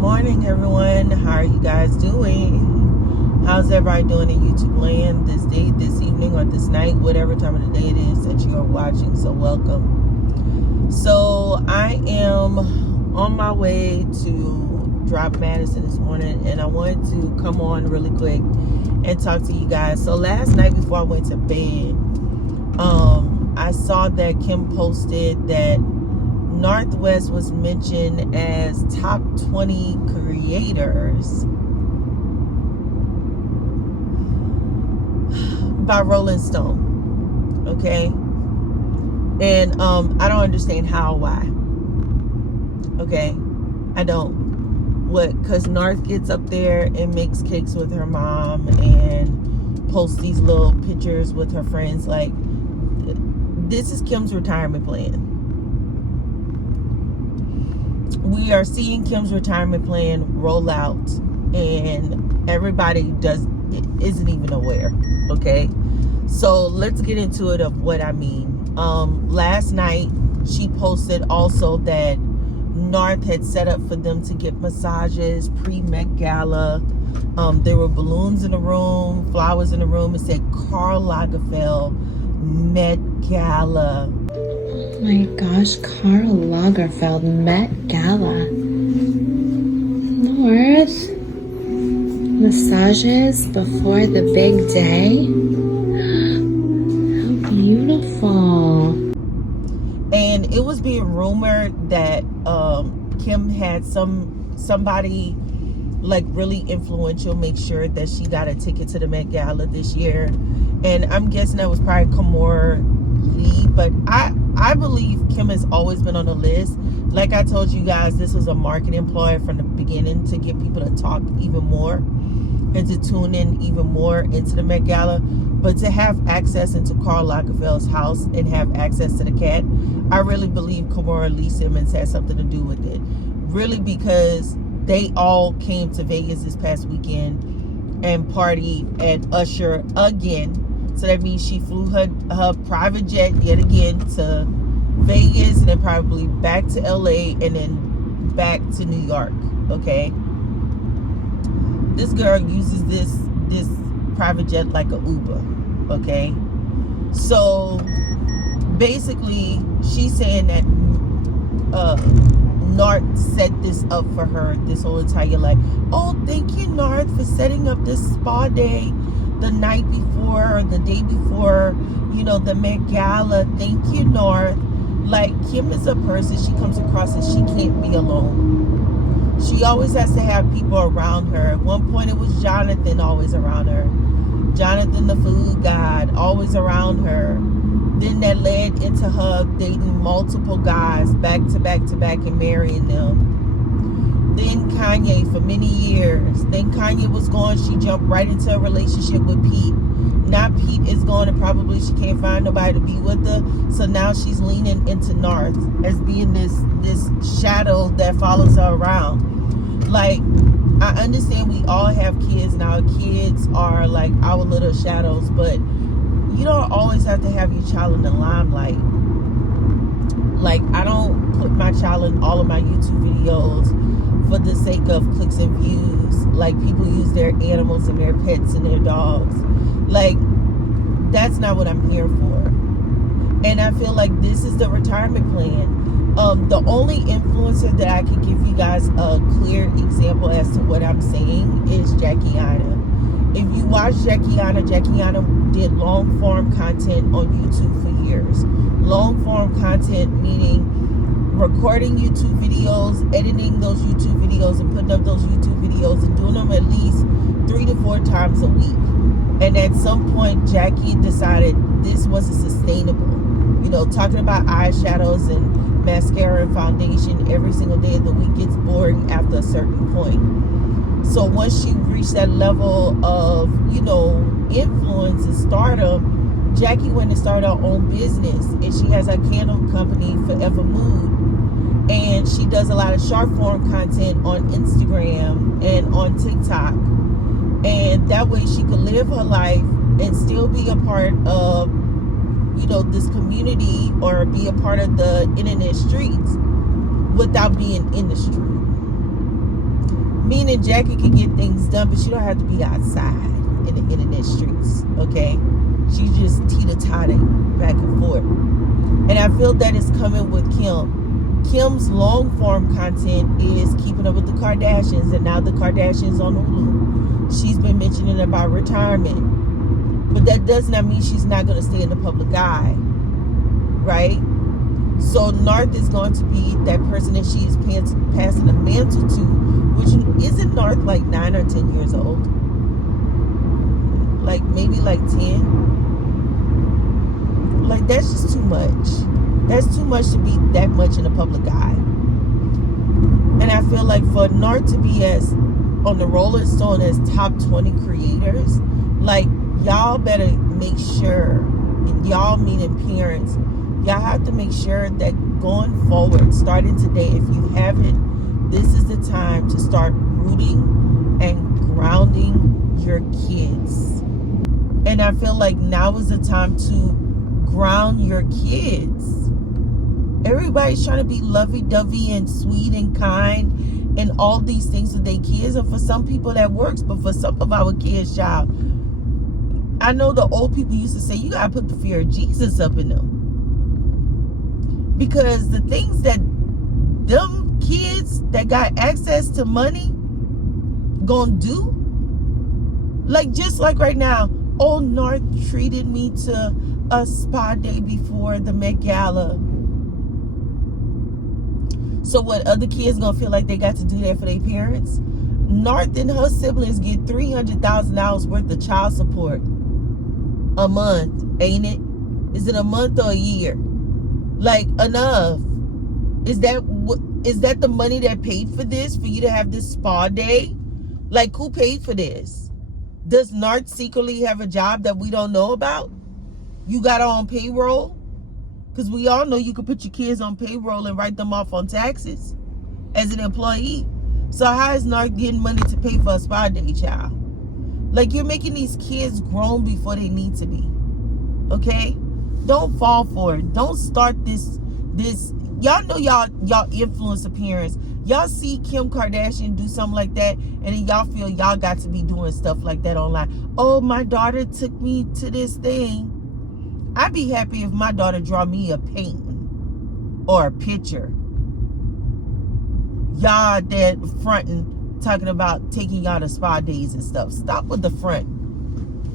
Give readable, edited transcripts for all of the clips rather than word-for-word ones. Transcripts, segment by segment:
morning, everyone. How are you guys doing? How's everybody doing in YouTube land this day, this evening, or this night, whatever time of the day it is that you are watching? So welcome. So I am on my way to drop Madison this morning, and I wanted to come on really quick and talk to you guys. So last night before I went to bed, I saw that Kim posted that Northwest was mentioned as top 20 creators by Rolling Stone. Okay, and I don't understand how, why. Okay, I don't. What? Because North gets up there and makes cakes with her mom and posts these little pictures with her friends. Like, this is Kim's retirement plan. We are seeing Kim's retirement plan roll out, and everybody isn't even aware. Okay, so let's get into it of what I mean. Last night she posted also that North had set up for them to get massages pre-Met Gala. There were balloons in the room, flowers in the room. It said Karl Lagerfeld Met Gala. Oh my gosh, Karl Lagerfeld Met Gala. North, massages before the big day. How beautiful. And it was being rumored that Kim had somebody like really influential make sure that she got a ticket to the Met Gala this year. And I'm guessing that was probably Kimora Lee, but I believe Kim has always been on the list. Like I told you guys, this was a marketing ploy from the beginning to get people to talk even more and to tune in even more into the Met Gala. But to have access into Karl Lagerfeld's house and have access to the cat, I really believe Kimora Lee Simmons had something to do with it. Really, because they all came to Vegas this past weekend and partied at Usher again. So that means she flew her private jet yet again to Vegas, and then probably back to LA, and then back to New York. Okay, this girl uses this private jet like a Uber. Okay, so basically she's saying that North set this up for her this whole entire life. Oh, thank you, North, for setting up this spa day the night before or the day before, you know, the Met Gala. Thank you, North. Like, Kim is a person, she comes across as she can't be alone. She always has to have people around her. At one point it was Jonathan always around her. Jonathan the food god always around her. Then that led into her dating multiple guys back to back to back and marrying them. Then Kanye for many years. Then Kanye was gone. She jumped right into a relationship with Pete. Now Pete is gone and probably she can't find nobody to be with her. So now she's leaning into North as being this shadow that follows her around. Like, I understand we all have kids and our kids are like our little shadows, but you don't always have to have your child in the limelight. Like, I don't put my child in all of my YouTube videos for the sake of clicks and views. Like, people use their animals and their pets and their dogs. Like, that's not what I'm here for. And I feel like this is the retirement plan. The only influencer that I can give you guys a clear example as to what I'm saying is Jackie Aina. If you watch Jackie Aina did long form content on YouTube for years. Long form content meaning recording YouTube videos, editing those YouTube videos, and putting up those YouTube videos and doing them at least 3 to 4 times a week. And at some point, Jackie decided this wasn't sustainable. You know, talking about eyeshadows and mascara and foundation every single day of the week gets boring after a certain point. So once she reached that level of, you know, influence and stardom, Jackie went and started her own business. And she has a candle company, Forever Mood. And she does a lot of short form content on Instagram and on TikTok. And that way she could live her life and still be a part of, you know, this community or be a part of the internet streets without being in the street. Me and Jackie can get things done, but she don't have to be outside in the internet streets, okay? She's just teeter-totting back and forth. And I feel that is coming with Kim. Kim's long-form content is keeping up with the Kardashians, and now the Kardashians on Hulu. She's been mentioning about retirement. But that does not mean she's not going to stay in the public eye, right? So Narth is going to be that person that she is passing the mantle to, which isn't Narth like 9 or 10 years old? Like maybe like 10? Like that's just too much. That's too much to be that much in the public eye. And I feel like for Narth to be as on the Rolling Stone as top 20 creators, like y'all better make sure, and y'all meaning parents, y'all have to make sure that going forward, starting today, if you haven't, this is the time to start rooting and grounding your kids. And I feel like now is the time to ground your kids. Everybody's trying to be lovey-dovey and sweet and kind and all these things with their kids. And for some people that works, but for some of our kids, child, I know the old people used to say, you got to put the fear of Jesus up in them. Because the things that them kids that got access to money gonna do, like just like right now, old Narth treated me to a spa day before the Met Gala. So what, other kids gonna feel like they got to do that for their parents? Narth and her siblings get $300,000 worth of child support a month, ain't it? Is it a month or a year? Like, enough. Is that the money that paid for this, for you to have this spa day? Like, who paid for this? Does Narth secretly have a job that we don't know about? You got her on payroll? Because we all know you can put your kids on payroll and write them off on taxes as an employee. So how is Narth getting money to pay for a spa day, child? Like, you're making these kids grown before they need to be. Okay? Don't fall for it. Don't start this. Y'all know y'all influencer parents. Y'all see Kim Kardashian do something like that, and then y'all feel y'all got to be doing stuff like that online. Oh, my daughter took me to this thing. I'd be happy if my daughter draw me a painting or a picture. Y'all that fronting, talking about taking y'all to spa days and stuff. Stop with the front.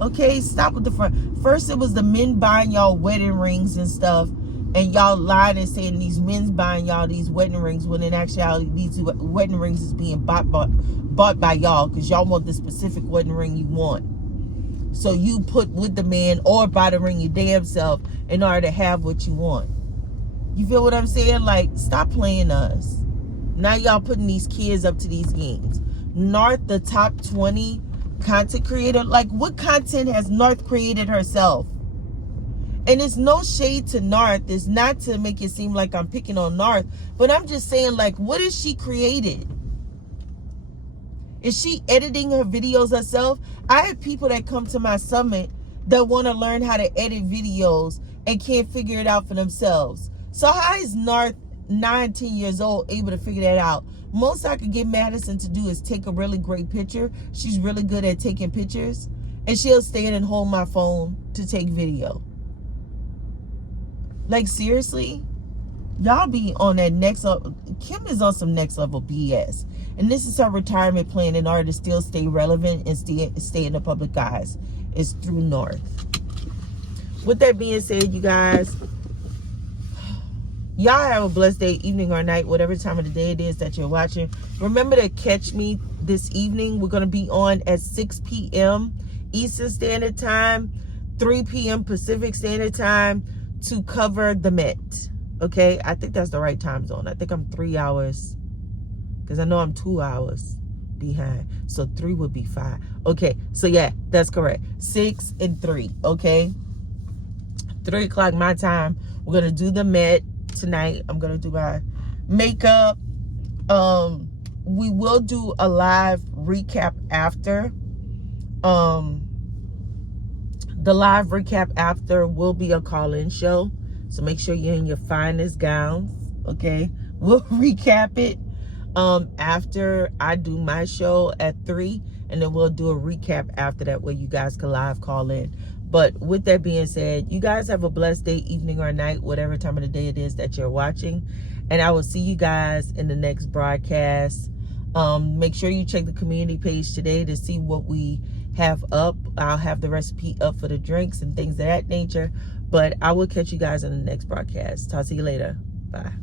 Okay, stop with the front. First, it was the men buying y'all wedding rings and stuff, and y'all lied and saying these men's buying y'all these wedding rings, when in actuality, these wedding rings is being bought by y'all, because y'all want the specific wedding ring you want. So you put with the man or buy the ring your damn self in order to have what you want. You feel what I'm saying? Like, stop playing us. Now y'all putting these kids up to these games. Narth, the top 20 content creator, like what content has Narth created herself? And it's no shade to Narth. It's not to make it seem like I'm picking on Narth, but I'm just saying, like, what has she created? Is she editing her videos herself? I have people that come to my summit that want to learn how to edit videos and can't figure it out for themselves. So how is Narth, 9, 10 years old, able to figure that out? Most I could get Madison to do is take a really great picture. She's really good at taking pictures. And she'll stand and hold my phone to take video. Like, seriously? Y'all be on that next level. Kim is on some next level BS. And this is her retirement plan in order to still stay relevant and stay in the public eyes. It's through Narth. With that being said, you guys, y'all have a blessed day, evening, or night, whatever time of the day it is that you're watching. Remember to catch me this evening. We're going to be on at 6 p.m. Eastern Standard Time, 3 p.m. Pacific Standard Time to cover the Met. Okay? I think that's the right time zone. I think I'm 3 hours, because I know I'm 2 hours behind. So 3 would be 5. Okay. So yeah, that's correct. 6 and 3. Okay? 3 o'clock my time. We're going to do the Met tonight. I'm gonna do my makeup. We will do a live recap after. The live recap after will be a call-in show, so make sure you're in your finest gowns. Okay, we'll recap it. after I do my show at 3, and then we'll do a recap after that where you guys can live call in. But with that being said, you guys have a blessed day, evening, or night, whatever time of the day it is that you're watching. And I will see you guys in the next broadcast. Make sure you check the community page today to see what we have up. I'll have the recipe up for the drinks and things of that nature. But I will catch you guys in the next broadcast. Talk to you later. Bye.